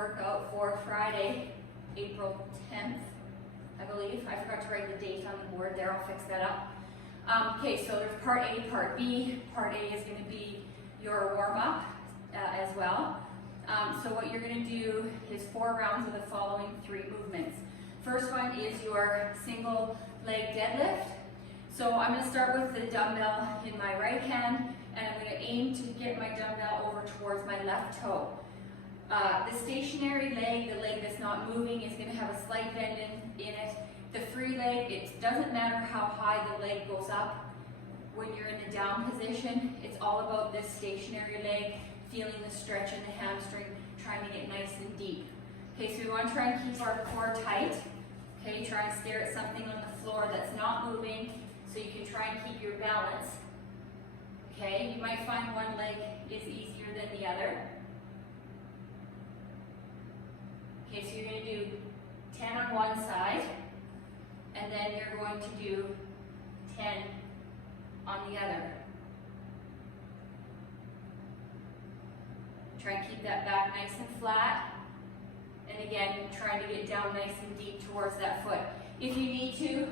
workout for Friday, April 10th, I believe. I forgot to write the date on the board there, I'll fix that up. Okay, so there's part A, part B. Part A is going to be your warm-up as well. So what you're going to do is 4 rounds of the following 3 movements. First one is your single leg deadlift. So I'm going to start with the dumbbell in my right hand, and I'm going to aim to get my dumbbell over towards my left toe. The stationary leg, the leg that's not moving, is going to have a slight bend in it. The free leg, it doesn't matter how high the leg goes up when you're in the down position. It's all about this stationary leg, feeling the stretch in the hamstring, trying to get nice and deep. Okay, so we want to try and keep our core tight. Okay, try and stare at something on the floor that's not moving so you can try and keep your balance. Okay, you might find one leg is easier than the other. Okay, so you're going to do 10 on one side, and then you're going to do 10 on the other. Try and keep that back nice and flat. And again, trying to get down nice and deep towards that foot. If you need to,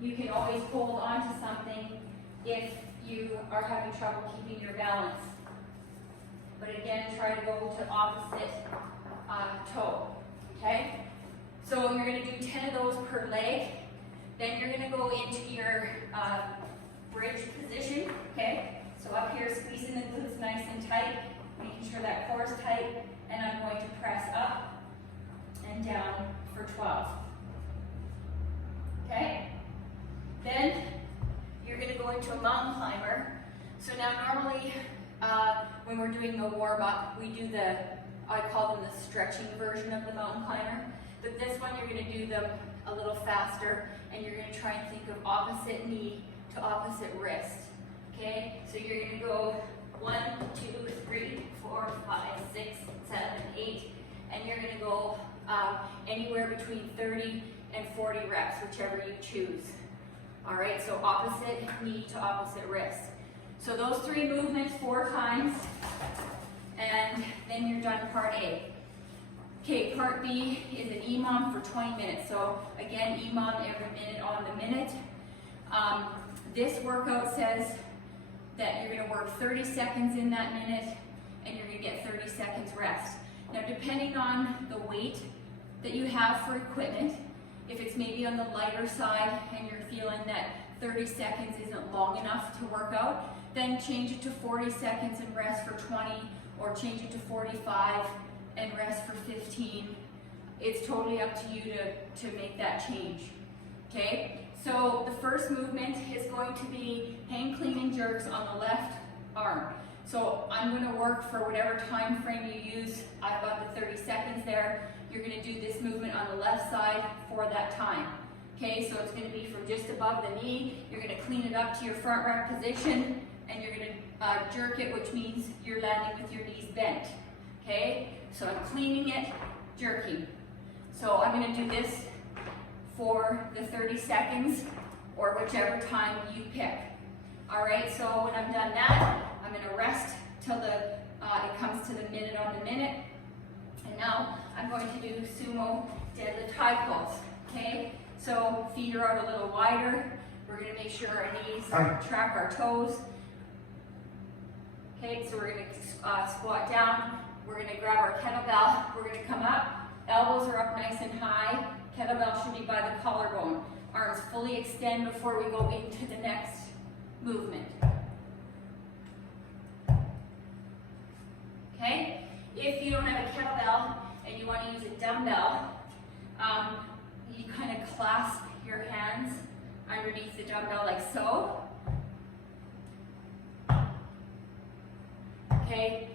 you can always hold on to something if you are having trouble keeping your balance. But again, try to go to opposite toe, okay? So you're going to do 10 of those per leg. Then you're going to go into your bridge position, okay? So up here, squeezing the glutes nice and tight, making sure that core is tight, and I'm going to press up and down for 12. Okay? Then you're going to go into a mountain climber. So now normally when we're doing the warm-up, we do I call them the stretching version of the mountain climber. But this one you're going to do them a little faster, and you're going to try and think of opposite knee to opposite wrist. Okay? So you're going to go 1, 2, 3, 4, 5, 6, 7, 8, and you're going to go anywhere between 30 and 40 reps, whichever you choose. All right, so opposite knee to opposite wrist. So those 3 movements 4 times, and then you're done part A. Okay, part B is an EMOM for 20 minutes. So again, EMOM every minute on the minute. This workout says that you're going to work 30 seconds in that minute, and you're going to get 30 seconds rest. Now, depending on the weight that you have for equipment, if it's maybe on the lighter side and you're feeling that 30 seconds isn't long enough to work out, then change it to 40 seconds and rest for 20, or change it to 45 and rest for 15. It's totally up to you to make that change. Okay? So the first movement is going to be hang clean and jerks on the left arm. So I'm going to work for whatever time frame you use. I've got the 30 seconds there. You're going to do this movement on the left side for that time. Okay, so it's going to be from just above the knee. You're going to clean it up to your front rack position, and you're going to jerk it, which means you're landing with your knees bent. Okay, so I'm cleaning it, jerking. So I'm going to do this for the 30 seconds, or whichever time you pick. All right, so when I'm done that, I'm going to rest till it comes to the minute on the minute. And now I'm going to do sumo deadlift high pulse. Okay, so feet are out a little wider. We're going to make sure our knees track our toes. Okay, so we're going to squat down. We're going to grab our kettlebell. We're going to come up. Elbows are up nice and high. Kettlebell should be by the collarbone. Arms fully extend before we go into the next movement. Okay? If you don't have a kettlebell and you want to use a dumbbell, you kind of clasp your hands underneath the dumbbell like so. Okay?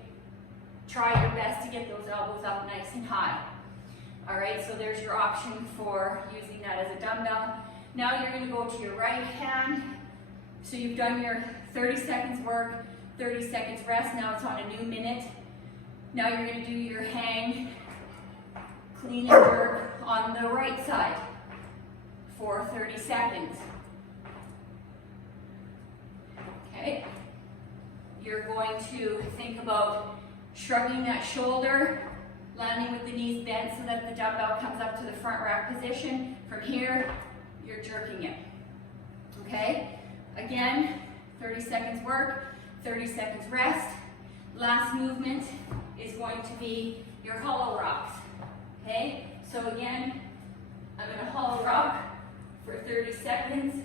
Try your best to get those elbows up nice and high. All right, so there's your option for using that as a dumbbell. Now you're going to go to your right hand. So you've done your 30 seconds work, 30 seconds rest. Now it's on a new minute. Now you're going to do your hang, clean and jerk on the right side for 30 seconds. Okay. You're going to think about shrugging that shoulder, landing with the knees bent so that the dumbbell comes up to the front rack position. From here, you're jerking it. Okay? Again, 30 seconds work, 30 seconds rest. Last movement is going to be your hollow rocks. Okay? So again, I'm going to hollow rock for 30 seconds.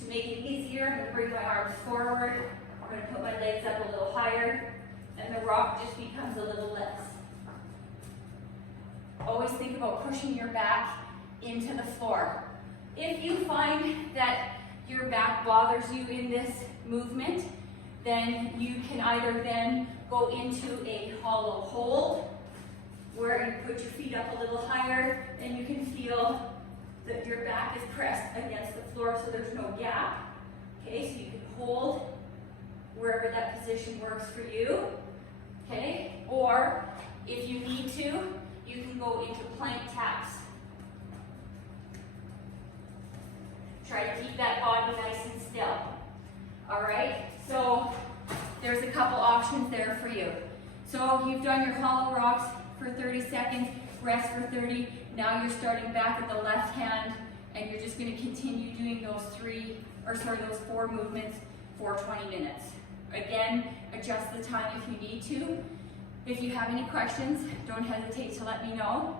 To make it easier, I'm going to bring my arms forward. I'm going to put my legs up a little higher, and the rock just becomes a little less. Always think about pushing your back into the floor. If you find that your back bothers you in this movement, then you can either then go into a hollow hold, where you put your feet up a little higher, and you can feel that your back is pressed against the floor so there's no gap. Okay, so you can hold wherever that position works for you. Okay, or if you need to, you can go into plank taps. Try to keep that body nice and still. All right, so there's a couple options there for you. So you've done your hollow rocks for 30 seconds, rest for 30. Now you're starting back at the left hand, and you're just going to continue doing those those 4 movements for 20 minutes. Again, adjust the time if you need to. If you have any questions, don't hesitate to let me know.